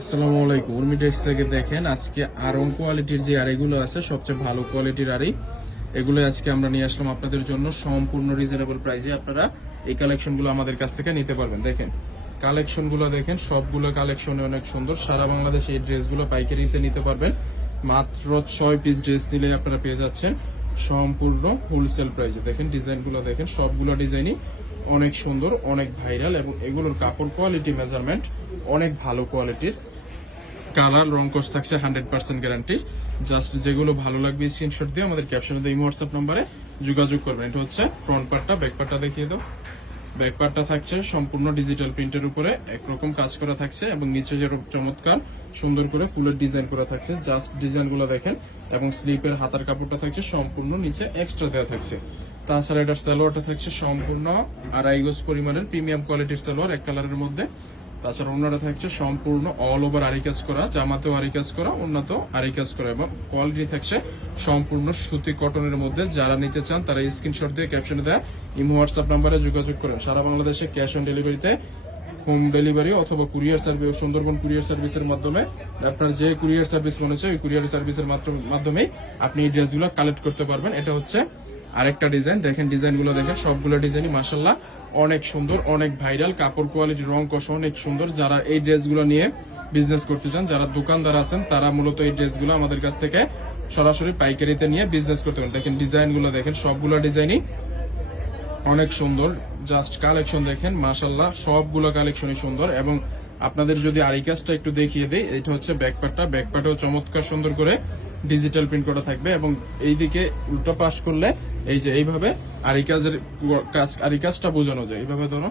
আসসালামু আলাইকুম। উর্মি টেক্স থেকে দেখেন আজকে আরং কোয়ালিটির যে আড়িগুলো আছে সবচেয়ে ভালো কোয়ালিটির আড়ি, এগুলো আজকে আমরা নিয়ে আসলাম আপনাদের জন্য সম্পূর্ণ রিজনেবল প্রাইসে। আপনারা এই কালেকশনগুলো আমাদের কাছ থেকে নিতে পারবেন। দেখেন কালেকশনগুলো দেখেন, সবগুলো কালেকশনে অনেক সুন্দর। সারা বাংলাদেশে এই ড্রেসগুলো পাইকারিতে নিতে পারবেন। মাত্র 6 পিস ড্রেস নিলে আপনারা পেয়ে যাচ্ছেন সম্পূর্ণ হোলসেল প্রাইসে। দেখেন ডিজাইনগুলো দেখেন, সবগুলো ডিজাইনই অনেক সুন্দর, অনেক ভাইরাল এবং এগুলোর কাপড় কোয়ালিটি মেজারমেন্ট অনেক ভালো কোয়ালিটির। কালার রং কোর্স থাকছে 100% গ্যারান্টি। জাস্ট যেগুলো ভালো লাগবে স্ক্রিনশট দিয়ে আমাদের ক্যাপশনে দিয়ে হোয়াটসঅ্যাপ নম্বরে যোগাযোগ করবেন। এটা হচ্ছে ফ্রন্ট পার্টটা, ব্যাক পার্টটা দেখিয়ে দাও। ব্যাক পার্টটা থাকছে সম্পূর্ণ ডিজিটাল প্রিন্টের উপরে একরকম কাজ করা থাকছে এবং নিচে যে চমৎকার সুন্দর করে ফুলের ডিজাইন করা থাকছে। জাস্ট ডিজাইনগুলো দেখেন এবং স্লিপের হাতার কাপড়টা থাকছে সম্পূর্ণ নিচে এক্সট্রা দেওয়া থাকছে। তাছাড়া এটার সালোয়ারটা থাকছে সম্পূর্ণ 2.5 গজ পরিমাণের প্রিমিয়াম কোয়ালিটির সালোয়ার এক কালারের মধ্যে। তাছাড়া ওনারা থাকছে সম্পূর্ণ অল ওভার আরি কাজ করা, জামাতেও আরি কাজ করা, ওন্নাতেও আরি কাজ করা এবং কোয়ালিটি থাকছে সম্পূর্ণ সুতি কটনের মধ্যে। যারা নিতে চান তারা স্ক্রিনশট দিয়ে ক্যাপশনে দেয় ইমো হোয়াটসঅ্যাপ নাম্বারে যোগাযোগ করেন। সারা বাংলাদেশে ক্যাশ অন ডেলিভারিতে, হোম ডেলিভারি অথবা কুরিয়ার সার্ভিস, সুন্দরবন কুরিয়ার সার্ভিসের মাধ্যমে আপনার যে কুরিয়ার সার্ভিস মনে হচ্ছে ওই কুরিয়ার সার্ভিসের মাধ্যমেই আপনি এই ড্রেসগুলো কালেক্ট করতে পারবেন। এটা হচ্ছে আরেকটা ডিজাইন। দেখেন ডিজাইনগুলো দেখেন, সবগুলো ডিজাইনই মাশাআল্লাহ অনেক সুন্দর, অনেক ভাইরাল। কাপড় কোয়ালিটি, রং কষ অনেক সুন্দর। যারা এই ড্রেসগুলো নিয়ে বিজনেস করতে চান, যারা দোকানদার আছেন, তারা মূলত এই ড্রেসগুলো আমাদের কাছ থেকে সরাসরি পাইকারিতে নিয়ে বিজনেস করতে পারেন। দেখেন ডিজাইনগুলো দেখেন, সবগুলো ডিজাইনই অনেক সুন্দর। জাস্ট কালেকশন দেখেন মাশাআল্লাহ, সবগুলো কালেকশনই সুন্দর। এবং আপনাদের যদি আরি কাজটা একটু দেখিয়ে দেই, এটা হচ্ছে ব্যাকপার্টটা। ব্যাকপার্টেও চমৎকার সুন্দর করে ডিজিটাল প্রিন্ট করা থাকবে এবং এইদিকে উল্টা পাশ করলে এই যে এইভাবে আরি কাজটা বোঝানো যায়। এইভাবে ধরো,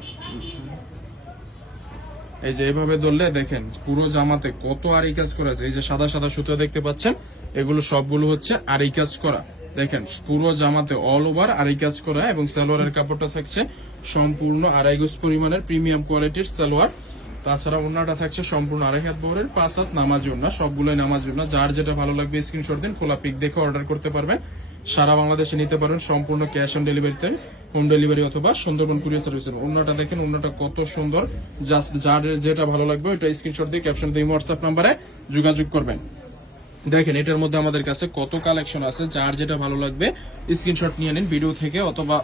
এই যে এইভাবে ধরলে দেখেন পুরো জামাতে কত আরি কাজ করা আছে। এই যে সাদা সাদা সুতো দেখতে পাচ্ছেন, এগুলো সবগুলো হচ্ছে আরি কাজ করা। দেখেন পুরো জামাতে অল ওভার আরি কাজ করা এবং সালোয়ারের কাপড়টা থাকছে সম্পূর্ণ 2.5 গজ পরিমাণের প্রিমিয়াম কোয়ালিটির সালোয়ার। তাছাড়া ওন্নাটা থাকছে সম্পূর্ণ 2.5 হাত বহরের 5 হাত নামাজি ওন্না, সবগুলোই নামাজি ওন্না। যার যেটা ভালো লাগবে স্ক্রিনশট দিন, খোলা পিক দেখে অর্ডার করতে পারবেন। সারা বাংলাদেশে নিতে পারবেন সম্পূর্ণ ক্যাশ অন ডেলিভারিতে, হোম ডেলিভারি অথবা সুন্দরবন কুরিয়ার সার্ভিসের। ওন্নাটা দেখেন, ওন্নাটা কত সুন্দর। জাস্ট যার যেটা ভালো লাগবে ওইটা স্ক্রিনশট দিয়ে ক্যাপশন দিয়ে হোয়াটসঅ্যাপ নাম্বারে যোগাযোগ করবেন। দেখেন এটার মধ্যে আমাদের কাছে কত কালেকশন আছে। যার যেটা ভালো লাগবে স্ক্রিনশট নিয়ে নিন ভিডিও থেকে অথবা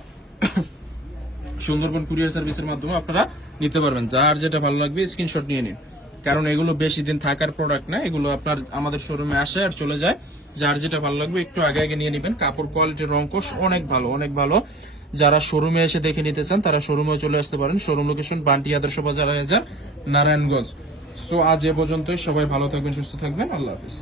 সুন্দরবন কুরিয়ার সার্ভিসের মাধ্যমে আপনারা নিতে পারবেন। যার যেটা ভালো লাগবে স্ক্রিনশট নিয়ে নিন, কারণ এগুলো বেশি দিন থাকার প্রোডাক্ট না, এগুলো আপনার আমাদের শোরুমে আসে আর চলে যায়। যার যেটা ভালো লাগবে একটু আগে আগে নিয়ে নেবেন। কাপড় কোয়ালিটির রংকশ অনেক ভালো, অনেক ভালো। যারা শোরুমে এসে দেখে নিতে চান তারা শোরুমে চলে আসতে পারেন। শোরুম লোকেশন বান্টি আদর্শ বাজার, নারায়ণগঞ্জ। সো আজ এ পর্যন্তই। সবাই ভালো থাকবেন, সুস্থ থাকবেন। আল্লাহ হাফিজ।